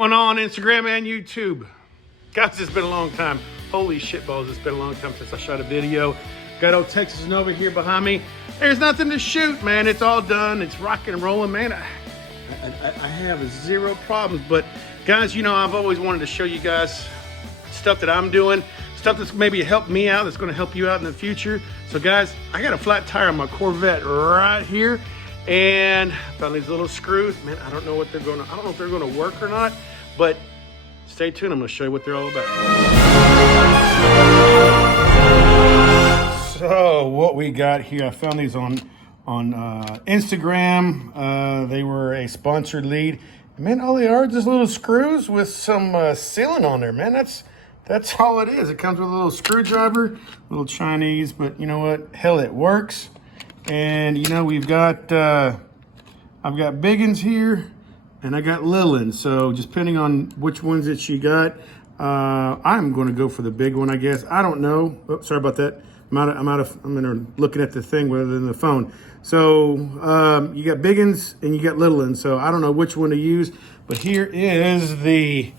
On Instagram and YouTube. Guys, it's been a long time. Holy shit balls, it's been a long time since I shot a video. Got old Texas Nova here behind me. There's nothing to shoot, man. It's all done. It's rocking and rolling, man. I have zero problems. But guys, you know, I've always wanted to show you guys stuff that I'm doing, stuff that's maybe helped me out, that's gonna help you out in the future. So guys, I got a flat tire on my Corvette right here. And I found these little screws. Man, I don't know if they're gonna work or not, but stay tuned. I'm gonna show you what they're all about. So what we got here, I found these on Instagram. They were a sponsored lead. Man, all they are just little screws with some sealant on there, man. That's all it is. It comes with a little screwdriver, little Chinese, but you know what? Hell, it works. And you know, we've got, I've got big ones here and I got little ones. So just depending on which ones that you got, I'm going to go for the big one, I guess. I don't know. Oh, sorry about that. I'm looking at the thing rather than the phone. So you got big ones and you got little ones. So I don't know which one to use, but here is the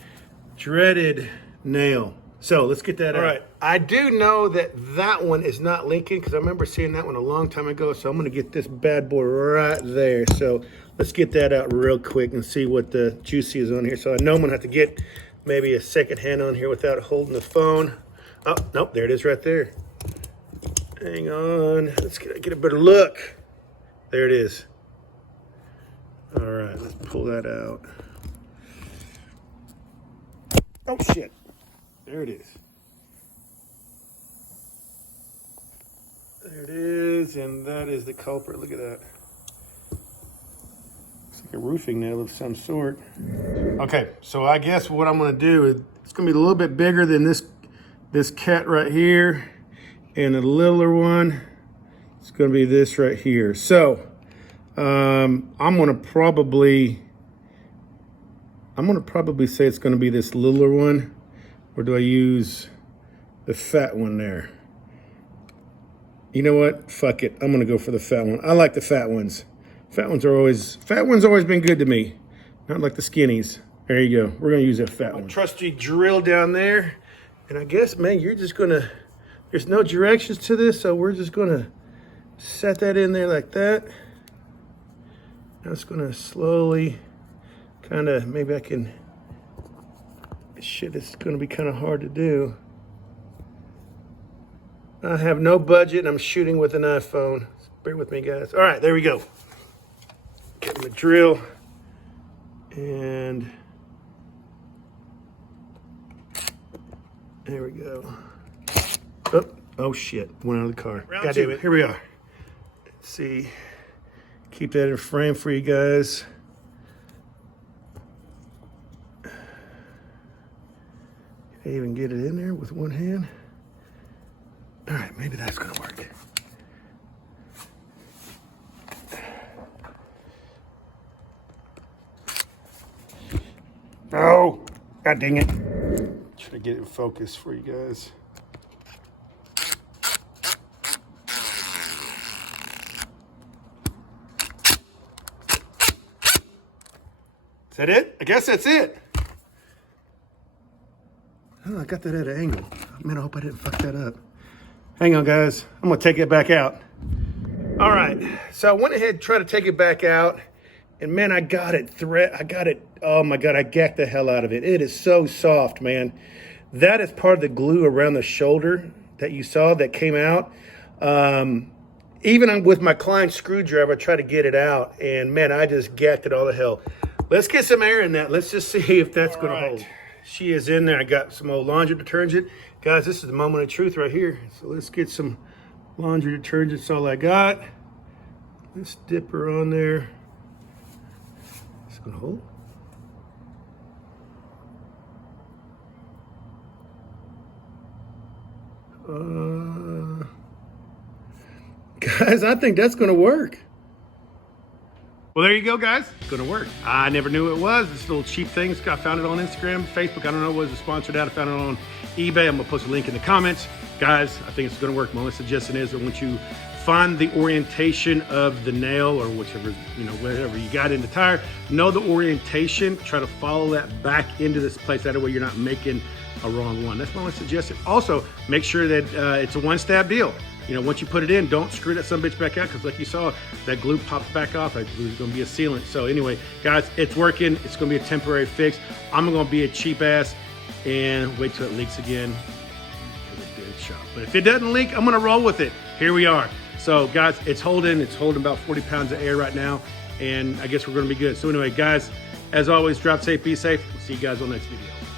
dreaded nail. So let's get that out. All right, I do know that that one is not linking because I remember seeing that one a long time ago. So I'm gonna get this bad boy right there. So let's get that out real quick and see what the juicy is on here. So I know I'm gonna have to get maybe a second hand on here without holding the phone. Oh, nope, there it is right there. Hang on, let's get a better look. There it is. All right, let's pull that out. Oh shit. There it is. There it is, and that is the culprit. Look at that. Looks like a roofing nail of some sort. Okay, so I guess what I'm gonna do is, it's gonna be a little bit bigger than this cat right here, and a littler one, it's gonna be this right here. So, I'm gonna probably say it's gonna be this littler one. Or do I use the fat one there? You know what? Fuck it. I'm gonna go for the fat one. I like the fat ones. Fat ones always been good to me. Not like the skinnies. There you go. We're gonna use that fat one. Trusty drill down there. And I guess, man, there's no directions to this, so we're just gonna set that in there like that. Now it's gonna slowly maybe I can, shit, it's gonna be kind of hard to do. I have no budget. I'm shooting with an iPhone. Bear with me, guys. All right, there we go. Get my drill. And there we go. Oh shit, went out of the car. God damn it, here we are. Let's see. Keep that in frame for you guys. Can I even get it in there with one hand? All right, maybe that's gonna work. Oh, God dang it. Try to get it in focus for you guys. Is that it? I guess that's it. Oh, I got that at an angle. Man, I hope I didn't fuck that up. Hang on, guys. I'm gonna take it back out. All right, so I went ahead and tried to take it back out, and man, I got it. Oh my God, I gacked the hell out of it. It is so soft, man. That is part of the glue around the shoulder that you saw that came out. Even with my Klein screwdriver, I tried to get it out, and man, I just gacked it all to hell. Let's get some air in that. Let's just see if that's gonna hold. She is in there. I got some old laundry detergent. Guys, this is the moment of truth right here. So let's get some laundry detergent. That's all I got. Let's dip her on there. It's gonna hold. Guys, I think that's gonna work. Well, there you go, guys. It's gonna work. I never knew it was. This little cheap thing. I found it on Instagram, Facebook. I don't know what was sponsored out. I found it on eBay. I'm gonna post a link in the comments. Guys, I think it's gonna work. My only suggestion is that once you find the orientation of the nail or whichever, whatever you got in the tire. Know the orientation, try to follow that back into this place. That way you're not making a wrong one. That's my only suggestion. Also, make sure that it's a one-stab deal. Once you put it in, don't screw that sumbitch back out, because like you saw, that glue pops back off. That glue is going to be a sealant. So anyway, guys, it's working. It's going to be a temporary fix. I'm going to be a cheap ass and wait till it leaks again. Give it a shot. But if it doesn't leak, I'm going to roll with it. Here we are. So guys, it's holding about 40 pounds of air right now, and I guess we're going to be good. So anyway, guys, as always, drive safe, be safe. We'll see you guys on the next video.